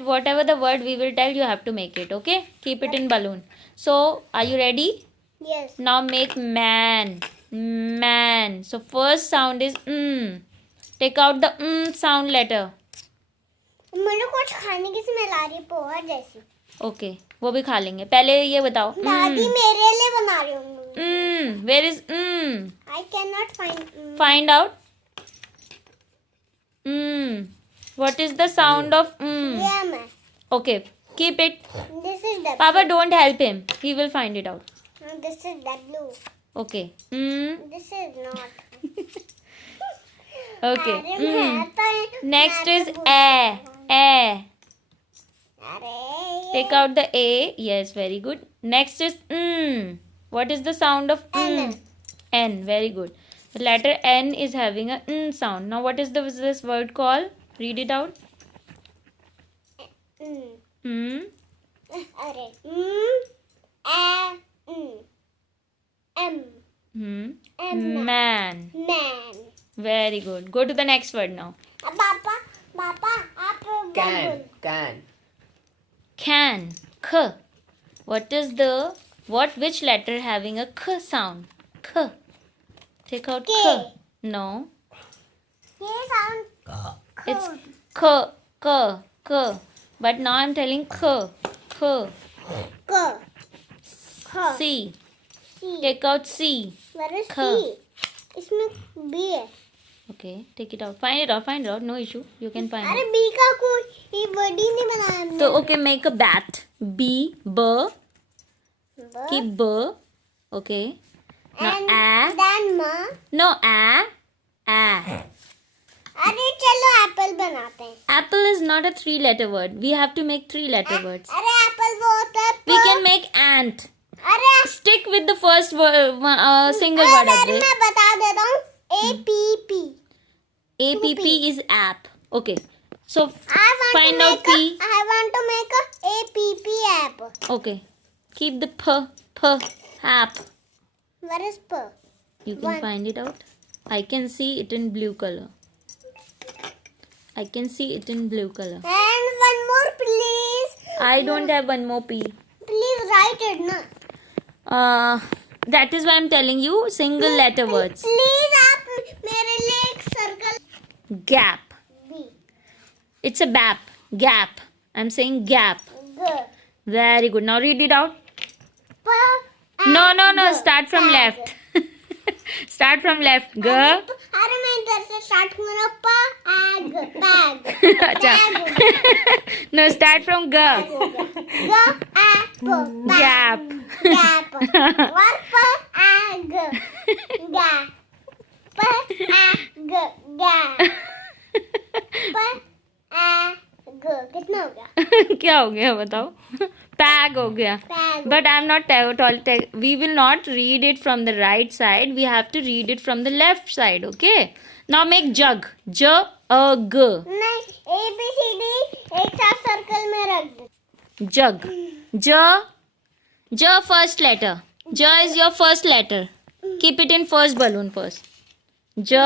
Whatever the word we will tell, you have to make it. Okay? Keep it in balloon. So, are you ready? Yes. Now make man. Man. So first sound is Take out the sound letter. मुझे कुछ खाने की smell आ रही है पोहा जैसी. Okay, वो भी खा लेंगे. पहले ये बताओ. दादी मेरे लिए बना रही हूँ. Where is I cannot find. Find out. What is the sound of Yeah, man. Okay, keep it. This is the. Papa, don't help him. He will find it out. This is the blue. Okay. This is not. Okay. Next is A. A. Take out the A. Yes, very good. Next is What is the sound of N. N. Very good. The letter N is having a sound. Now, what is this word called? Read it out. M. Man. Man. Very good. Go to the next word now. Papa, आप Can. Can. K. Which letter having a K sound? K. Take out K. K. No. ये sound. It's K. K. K. But now I'm telling K. K. K. C. C. Take out C. Where is K. C? इसमें B है. Okay. Take it out. Find it out. No issue. You can find अरे it. B का कोई word ही नहीं बनाया हमने. So, okay. Make a bat. B. B. Keep B. Okay. Now And A. then ma. No, A. A. अरे चलो apple बनाते हैं. Apple is not a 3-letter word. We have to make 3-letter words. अरे apple वो होता है. We can make ant. अरे Stick with the first single word, अरे Advik. मैं बता देता हूँ. APP. APP is app. Okay. So, I find out P. want to make a APP app. Okay. Keep the P. App. Where is P? You can One. find it out. I can see it in blue color. And one more, please. I don't have one more P. Please write it, na. That is why I'm telling you single letter words. Please, आप मेरे लिए एक circle. Gap. B. It's a BAP. Gap. I'm saying gap. G. Very good. Now read it out. P. No. G. Start from Bag. left. Start from left. G. अरे मैं इधर से start करूँगा. Bag. अच्छा. No, start from G. Gap. Gap. One P. Gap. Gap. कितना हो गया? क्या हो गया बताओ? Pag हो गया. Bag. But I'm not we will not read it from the right side. We have to read it from the left side. Okay. Now make jug. J A G. नहीं, ABCD एक साथ circle में रख दो. Jug. J first letter. J is your first letter. Keep it in first balloon first. J.